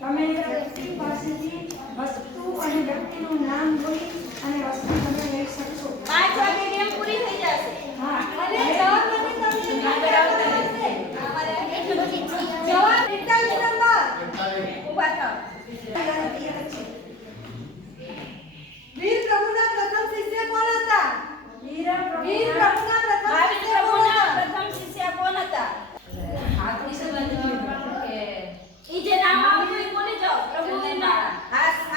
તમે વ્યક્તિ પાસેથી વસ્તુ અને વ્યક્તિનું નામ જોઈ અને વસ્તુ તમે લઈ શકશો. પાંચ વાગે ગેમ પૂરી થઈ જશે. હા. અને જવાબ મને તમને જવાબ 45 નંબર. પ્રથમ શિષ્ય કોણ હતા? વીર પ્રભુના પ્રથમ પ્રથમ શિષ્ય કોણ હતા? હાથ જે નામ Kau 哎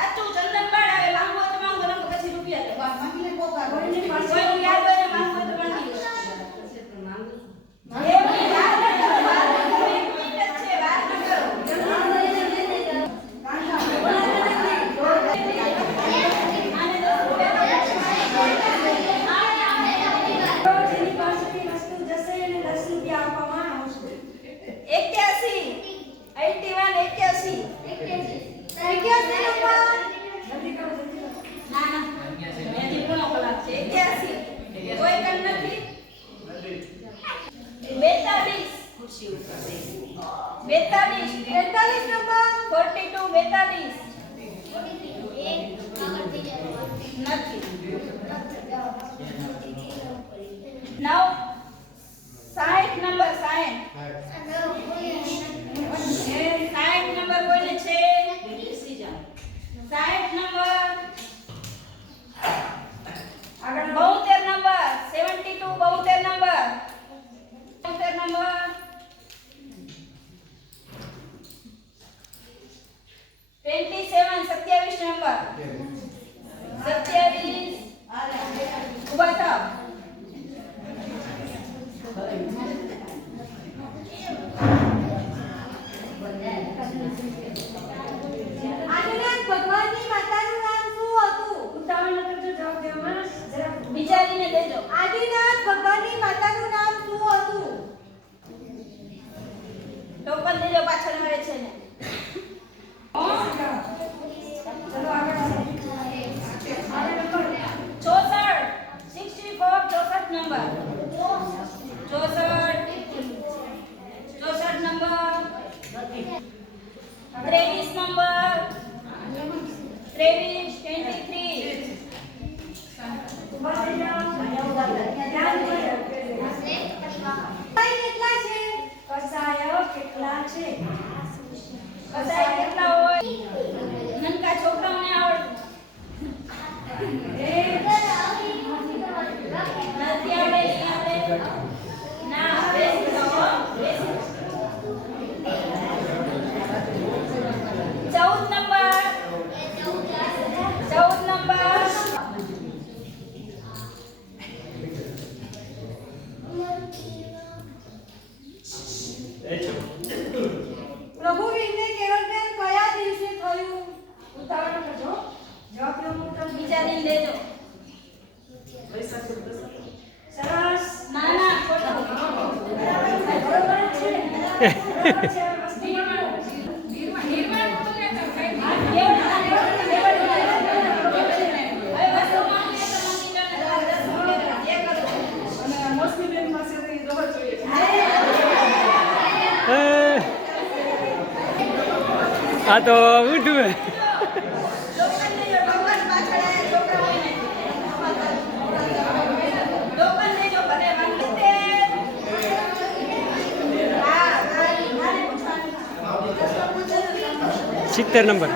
સિત્તેર નંબર.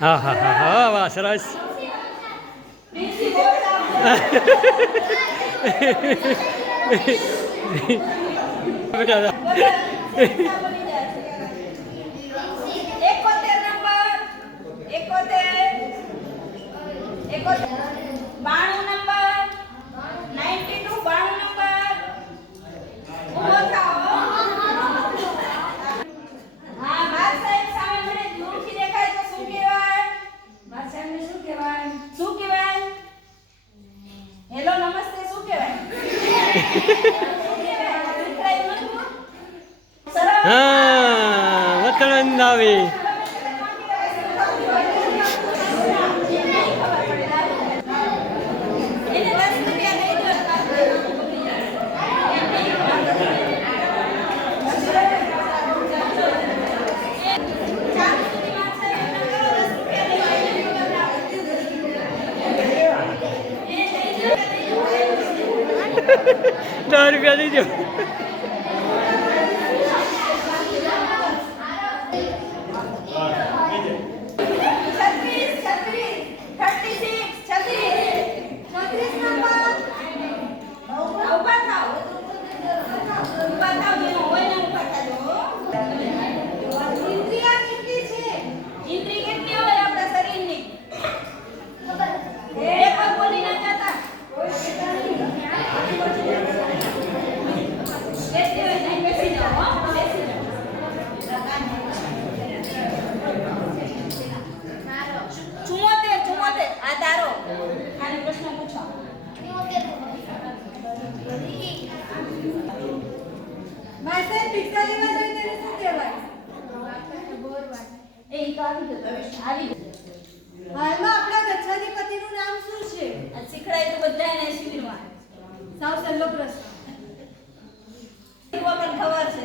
હા હા હા હા વાહ સરસ. બેટા રૂપિયા દેજો શું કહેવાય? એ તો આવી ગયો આવી હાલમાં આપણા ગચ્છાધિપતિનું નામ શું છે? શીખડાય તો બધા એને શિબિરમાં સાવ સહેલો પ્રશ્ન પણ ખબર છે.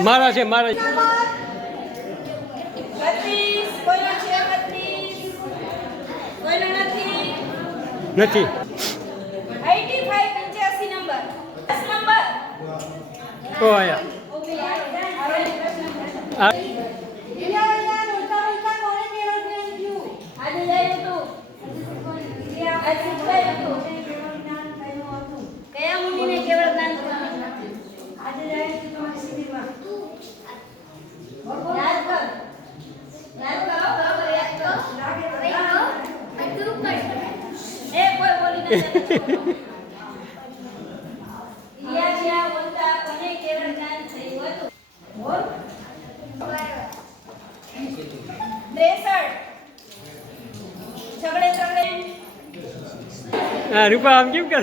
Marah je, marah. je. Matis, bueno, chica Matis. Bueno, Nati. Nati. ID 5, pinche number. Last number. Oh, ya. Yeah, I think it's better too. રૂપા આમ કેમ કરે?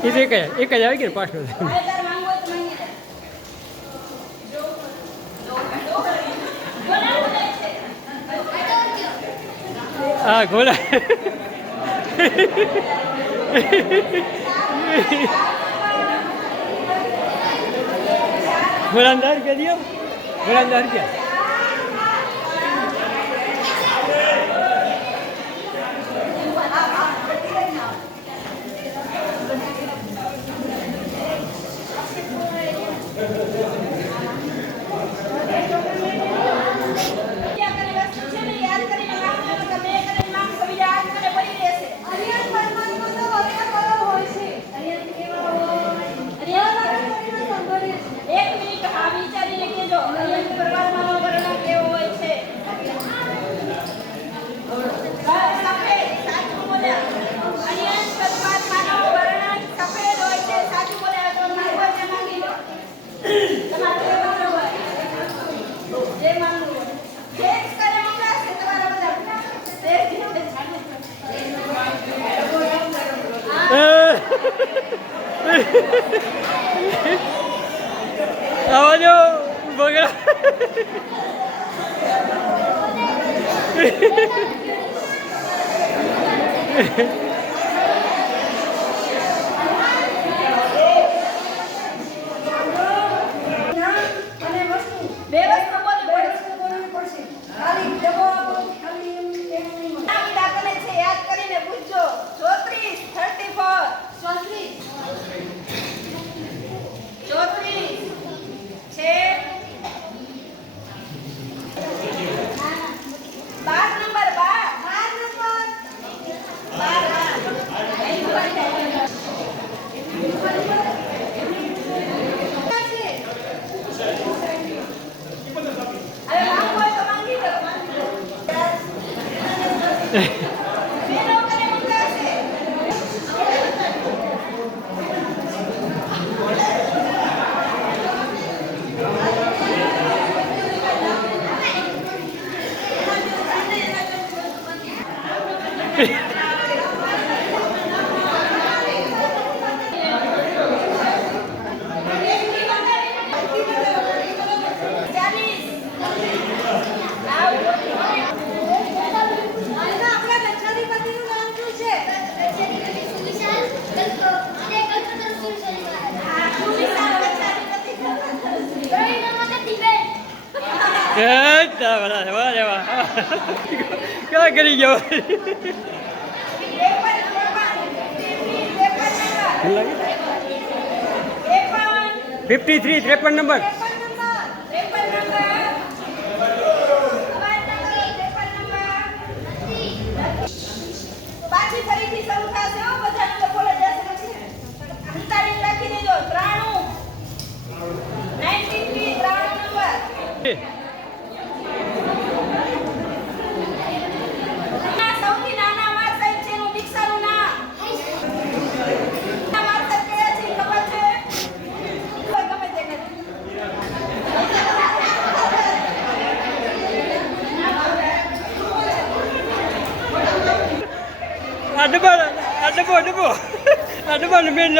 એ એક જ એક જ આવી ગયો ને પાછળ હા ગોળા ઘોડા અંદાજ કે દિયો ઘોડા અંદાજ 나와요 먹어 Hehehehe ક્યાં કરી ગયો ફિફ્ટી થ્રી ત્રેપન નંબર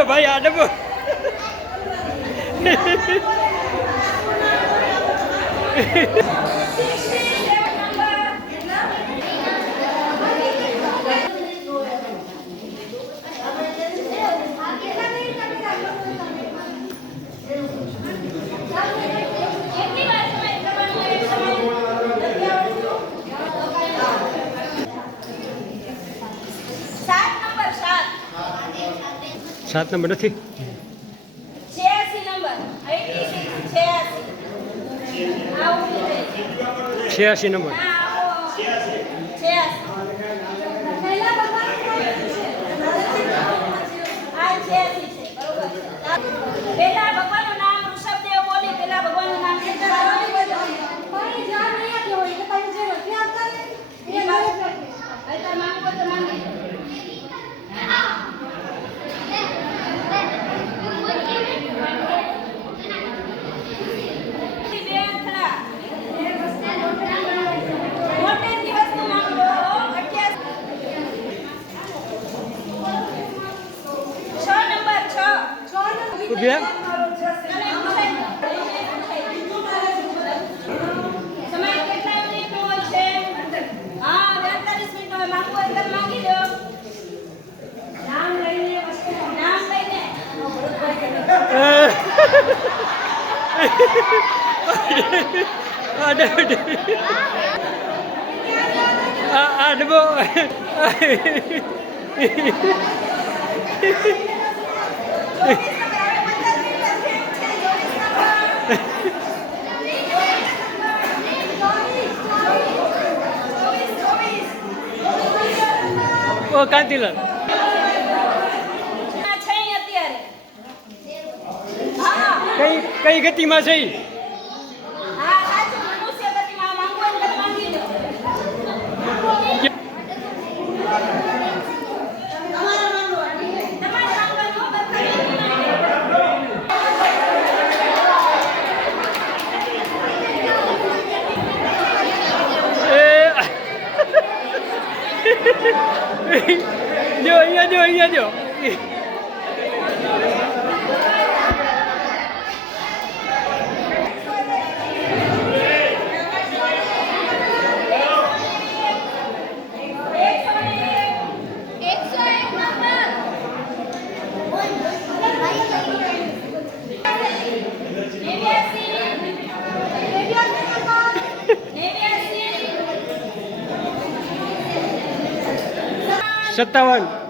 ને ભાઈ આ ડબ્બો સાત નંબર નથી? છ્યાસી number. ada ada ah, ah, ada bu Oh, kantilan. kaigati masay. Yo, yo, yo, yo, yo. સત્તાવન.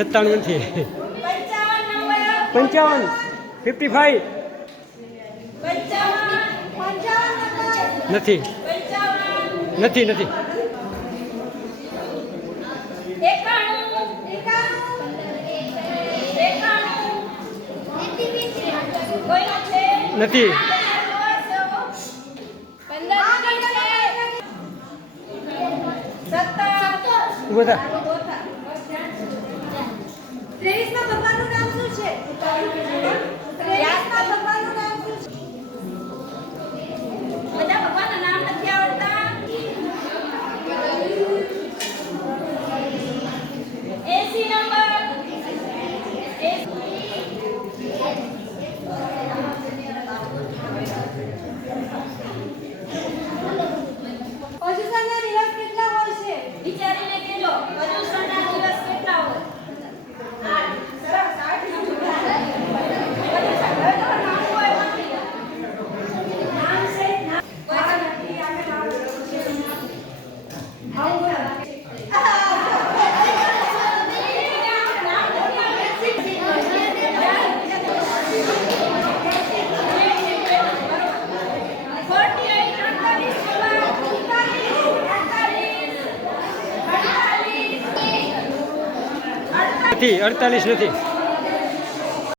સત્તાણું નથી પંચાવન ફિફ્ટી ફાઈવ નથી નથી. નથી. નથી બધા અડતાલીસ નથી.